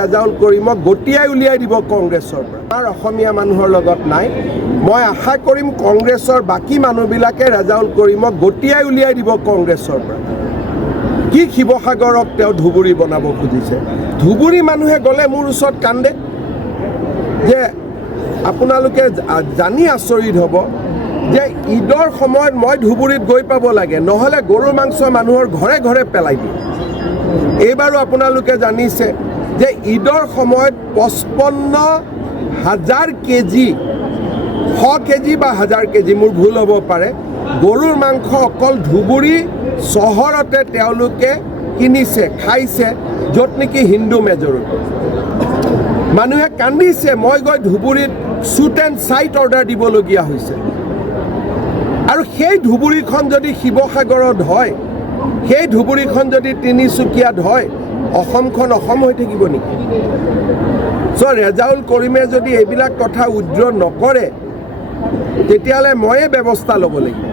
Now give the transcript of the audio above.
ৰেজাউল কৰিমক গটিয়াই উলিয়াই দিব কংগ্ৰেছৰ পৰা। আমাৰ অসমীয়া মানুহৰ লগত নাই। মই আশা কৰিম কংগ্ৰেছৰ বাকী মানুহবিলাকে ৰেজাউল কৰিমক গটিয়াই উলিয়াই দিব কংগ্ৰেছৰ পৰা। কি শিৱসাগৰক তেওঁ ধুবুৰী বনাব খুজিছে? ধুবুৰী মানুহে গ'লে মোৰ ওচৰত কান্দে যে আপোনালোকে জানি আচৰিত হ'ব যে ঈদৰ সময়ত মই ধুবুৰীত গৈ পাব লাগে, নহ'লে গৰু মাংস মানুহৰ ঘৰে ঘৰে পেলাই দিয়ে। এইবাৰো আপোনালোকে জানিছে যে ঈদৰ সময়ত 55,000 কেজি, 100 কেজি বা 1000 কেজি, মোৰ ভুল হ'ব পাৰে, গৰুৰ মাংস অকল ধুবুৰী চহৰতে তেওঁলোকে কিনিছে, খাইছে, য'ত নেকি হিন্দু মেজৰিটি। মানুহে কান্দিছে, মই গৈ ধুবুৰীত শ্বুট এণ্ড চাইট অৰ্ডাৰ দিবলগীয়া হৈছে। আৰু সেই ধুবুৰীখন যদি শিৱসাগৰত হয়, সেই ধুবুৰীখন যদি তিনিচুকীয়াত হয়, অসমখন অসম হৈ থাকিব নেকি? ৰেজাউল কৰিমে যদি এইবিলাক কথা উদ্ৰ নকৰে, তেতিয়াহ'লে ময়ে ব্যৱস্থা ল'ব লাগিব।